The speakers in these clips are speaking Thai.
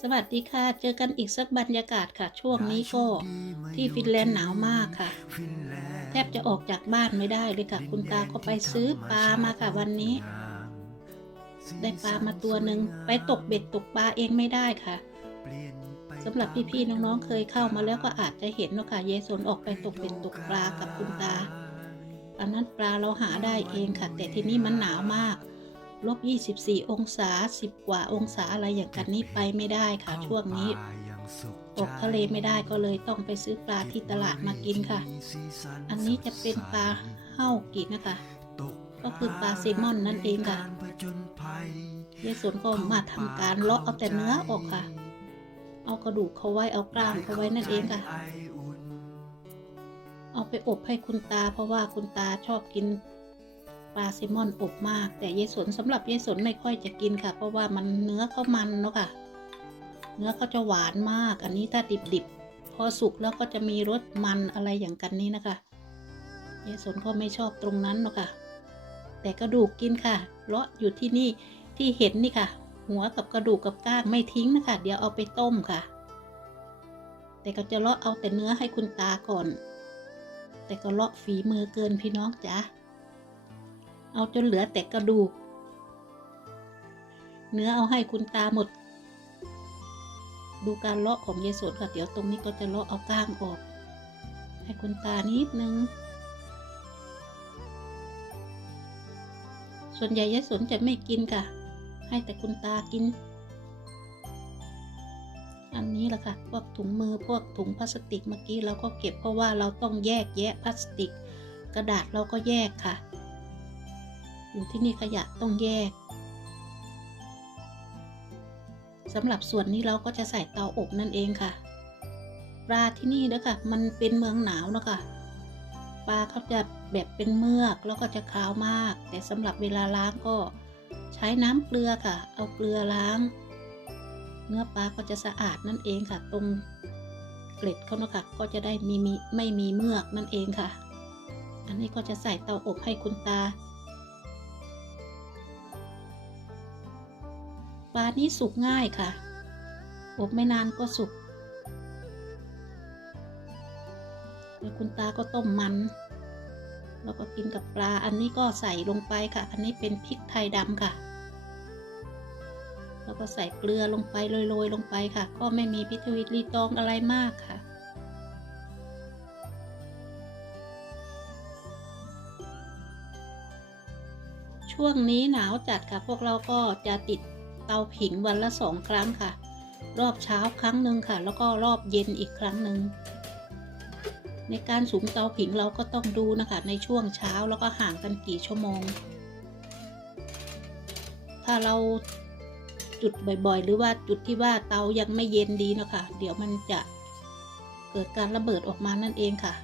สวัสดีค่ะ เจอกันอีกสักบรรยากาศค่ะ ช่วงนี้ก็ที่ฟินแลนด์หนาวมากค่ะ แทบจะออกจากบ้านไม่ได้เลยค่ะ คุณตาก็ไปซื้อปลามาค่ะวันนี้ ได้ปลามาตัวหนึ่งไปตกเบ็ดตกปลาเองไม่ได้ค่ะสำหรับพี่ๆน้องๆเคยเข้ามาแล้วก็อาจจะเห็นเนาะค่ะเยสนออกไปตกเบ็ดตกปลากับคุณตาอันนั้นปลาเราหาได้เองค่ะ แต่ทีนี้มันหนาวมาก ลบ 24 องศา 10 กว่าองศาอะไรอย่างกันนี้ไปไม่ได้ค่ะ ช่วงนี้ตกทะเลไม่ได้ก็เลยต้องไปซื้อปลาที่ตลาดมากินค่ะ อันนี้จะเป็นปลาเห้ากีดนะคะ ก็คือปลาเซลมอนนั่นเองค่ะยายสนก็มาทำการเลาะเอาแต่เนื้อออกค่ะ เอากระดูกเขาไว้เอากล้ามเขาไว้นั่นเองค่ะ เอาไปอบให้คุณตาเพราะว่าคุณตาชอบกิน ปลาแซลมอนอบมาก แต่ยายสนสำหรับยายสนไม่ค่อยจะกินค่ะ เพราะว่ามันเนื้อเขามันเนาะค่ะ เนื้อเขาจะหวานมาก อันนี้ถ้าดิบๆ พอสุกแล้วก็จะมีรสมันอะไรอย่างกันนี้นะคะยายสนก็ไม่ชอบตรงนั้นเนาะค่ะ แต่กระดูกกินค่ะเลาะอยู่ที่นี่ที่เห็นนี่ค่ะ หัวกับกระดูกกับก้างไม่ทิ้งนะคะ เดี๋ยวเอาไปต้มค่ะ แต่ก็จะเลาะเอาแต่เนื้อให้คุณตาก่อน แต่ก็เลาะฝีมือเกินพี่น้องจ้ะ เอาจนเหลือแต่กระดูก เนื้อเอาให้คุณตาหมด ดูการเลาะของยายสนค่ะเดี๋ยวตรงนี้ก็จะเลาะเอาก้างออก ให้คุณตานิดนึง ส่วนใหญ่ยายสนจะไม่กินค่ะ ให้แต่คุณตากิน อันนี้แหละค่ะ พวกถุงมือพวกถุงพลาสติกเมื่อกี้เราก็เก็บเพราะว่าเราต้องแยกแยะพลาสติก กระดาษเราก็แยกค่ะ อยู่ที่นี่ขยะต้องแยกสำหรับส่วนนี้เราก็จะใส่เตาอบนั่นเองค่ะ ปลาที่นี่นะคะมันเป็นเมืองหนาวนะค่ะปลาเขาจะแบบเป็นเมือกแล้วก็จะขาวมาก แต่สำหรับเวลาล้างก็ใช้น้ำเกลือค่ะ เอาเกลือล้าง เนื้อปลาก็จะสะอาดนั่นเองค่ะ ตรงเกล็ดเขานะคะก็จะได้มีมีไม่มีเมือกนั่นเองค่ะ อันนี้ก็จะใส่เตาอบให้คุณตา ปลานี้สุกง่ายค่ะ อบไม่นานก็สุกแล้วคุณตาก็ต้มมัน แล้วก็กินกับปลา อันนี้ก็ใส่ลงไปค่ะ อันนี้เป็นพริกไทยดำค่ะ แล้วก็ใส่เกลือลงไปโรยๆลงไปค่ะ ก็ไม่มีพิทวิตรีตองอะไรมากค่ะช่วงนี้หนาวจัดค่ะ พวกเราก็จะติด เตาผิงวันละสองครั้งค่ะ รอบเช้าครั้งหนึ่งค่ะ แล้วก็รอบเย็นอีกครั้งหนึ่งในการสุมเตาผิงเราก็ต้องดูนะคะ ในช่วงเช้าแล้วก็ห่างกันกี่ชั่วโมง ถ้าเราจุดบ่อยๆ หรือว่าจุดที่ว่าเตายังไม่เย็นดีนะคะ เดี๋ยวมันจะเกิดการระเบิดออกมานั่นเองค่ะ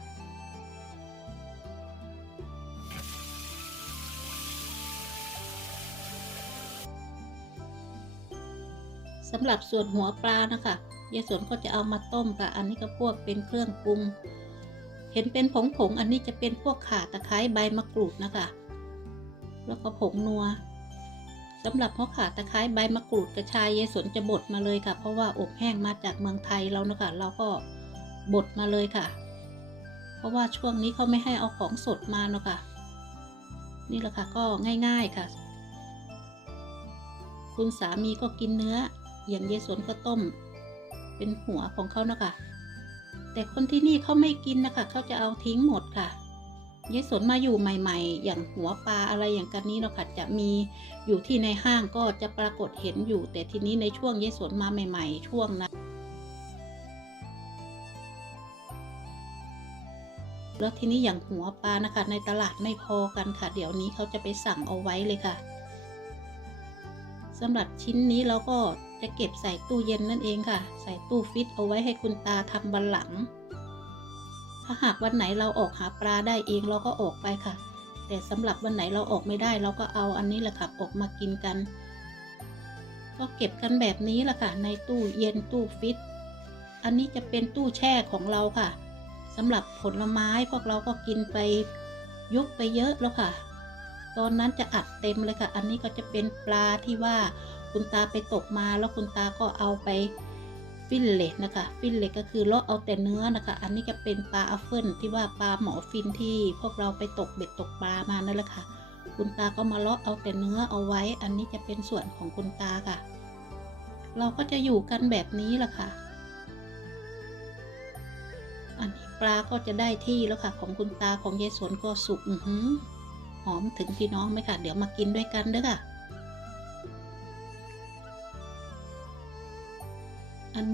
สำหรับส่วนหัวปลานะคะยายสนก็จะเอามาต้มค่ะ อันนี้ก็พวกเป็นเครื่องปรุง เห็นเป็นผงผงอันนี้จะเป็นพวกข่าตะไคร้ใบมะกรูดนะคะ แล้วก็ผงนัวสำหรับพวกข่าตะไคร้ใบมะกรูดกระชายยายสนจะบดมาเลยค่ะ เพราะว่าอบแห้งมาจากเมืองไทยแล้วนะคะ เราก็บดมาเลยค่ะ เพราะว่าช่วงนี้เขาไม่ให้เอาของสดมาเนาะค่ะ นี่แหละค่ะก็ง่ายๆค่ะ คุณสามีก็กินเนื้อ อย่างยายสนก็ต้ม เป็นหัวของเขานะคะ แต่คนที่นี่เขาไม่กินนะคะเขาจะเอาทิ้งหมดค่ะยายสนมาอยู่ใหม่ ๆ อย่างหัวปลาอะไรอย่างกันนี้เนาะค่ะจะมีอยู่ที่ในห้างก็จะปรากฏเห็นอยู่ แต่ทีนี้ในช่วงยายสนมาใหม่ ๆ ช่วงนั้นแล้วทีนี้อย่างหัวปลานะคะ ในตลาดไม่พอกันค่ะ เดี๋ยวนี้เขาจะไปสั่งเอาไว้เลยค่ะสำหรับชิ้นนี้เราก็ จะเก็บใส่ตู้เย็นนั่นเองค่ะ ใส่ตู้ฟิตเอาไว้ให้คุณตาทำบันหลัง ถ้าหากวันไหนเราออกหาปลาได้เองเราก็ออกไปค่ะ แต่สำหรับวันไหนเราออกไม่ได้ เราก็เอาอันนี้แหละค่ะออกมากินกัน ก็เก็บกันแบบนี้แหละค่ะ ในตู้เย็นตู้ฟิต อันนี้จะเป็นตู้แช่ของเราค่ะสำหรับผลไม้พวกเราก็กินไปยุกไปเยอะแล้วค่ะ ตอนนั้นจะอัดเต็มเลยค่ะ อันนี้ก็จะเป็นปลาที่ว่า คุณตาไปตกมา แล้วคุณตาก็เอาไปฟินเล็นะคะ ฟินเล็ก็คือเลาะเอาแต่เนื้อนะคะ อันนี้จะเป็นปลาอัฟเฟิลที่ว่าปลาหมอฟินที่พวกเราไปตกเบ็ดตกปลามานั่นแหละค่ะ คุณตาก็มาเลาะเอาแต่เนื้อเอาไว้ อันนี้จะเป็นส่วนของคุณตาค่ะ เราก็จะอยู่กันแบบนี้แหละค่ะ อันนี้ปลาก็จะได้ที่แล้วค่ะ ของคุณตาของยายสนก็สุกหอหอมถึงพี่น้องไหมค่ะ เดี๋ยวมากินด้วยกันเด้อค่ะ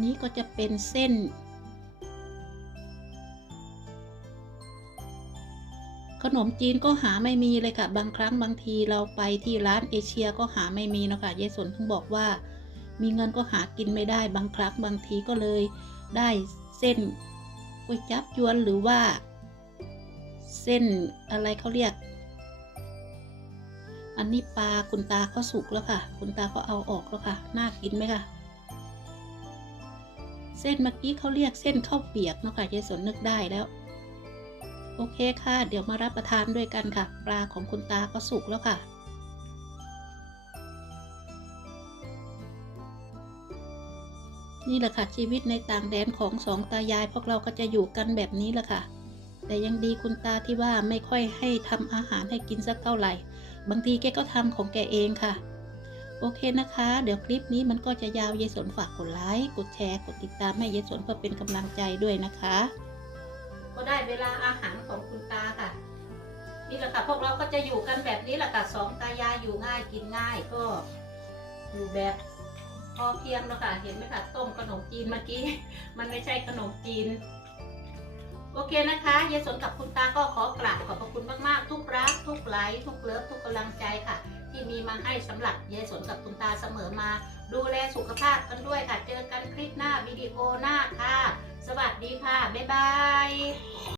นี้ก็จะเป็นเส้น ขนมจีนก็หาไม่มีเลยค่ะ บางครั้งบางทีเราไปที่ร้านเอเชียก็หาไม่มีนะคะยายสนถึงบอกว่า มีเงินก็หากินไม่ได้บางครั้งบางทีก็เลยได้เส้นก๋วยจับยวนหรือว่า เส้นอะไรเขาเรียก อันนี้ปลาคุณตาเขาสุกแล้วค่ะ คุณตาเขาเอาออกแล้วค่ะ น่ากินไหมค่ะ เส้นเมื่อกี้เขาเรียกเส้นข้าวเปียกเนาะค่ะยายสนนึกได้แล้ว โอเคค่ะ เดี๋ยวมารับประทานด้วยกันค่ะ ปลาของคุณตาก็สุกแล้วค่ะนี่แหละค่ะชีวิตในต่างแดนของสองตายายพวกเราก็จะอยู่กันแบบนี้แหละค่ะ แต่ยังดีคุณตาที่ว่าไม่ค่อยให้ทำอาหารให้กินสักเท่าไหร่ บางทีแกก็ทำของแกเองค่ะ โอเคนะคะ เดี๋ยวคลิปนี้มันก็จะยาวยายสนฝากกดไลค์ กดแชร์ กดติดตามให้ยายสนเพื่อเป็นกำลังใจด้วยนะคะ ก็ได้เวลาอาหารของคุณตาค่ะ นี่แหละค่ะพวกเราก็จะอยู่กันแบบนี้แหละค่ะสองตายายอยู่ง่ายกินง่ายก็อยู่แบบพอเพียงแล้วค่ะ เห็นไหมคะต้มขนมจีนเมื่อกี้ มันไม่ใช่ขนมจีน โอเคนะคะยายสนกับคุณตาก็ขอกราบขอบพระคุณมากๆ ทุกรัก ทุกไลค์ทุกเลิฟทุกกำลังใจค่ะ ที่มีมาให้สำหรับยายสนกับคุณตาเสมอมา ดูแลสุขภาพกันด้วยค่ะ เจอกันคลิปหน้าวิดีโอหน้าค่ะ สวัสดีค่ะ บ๊ายบาย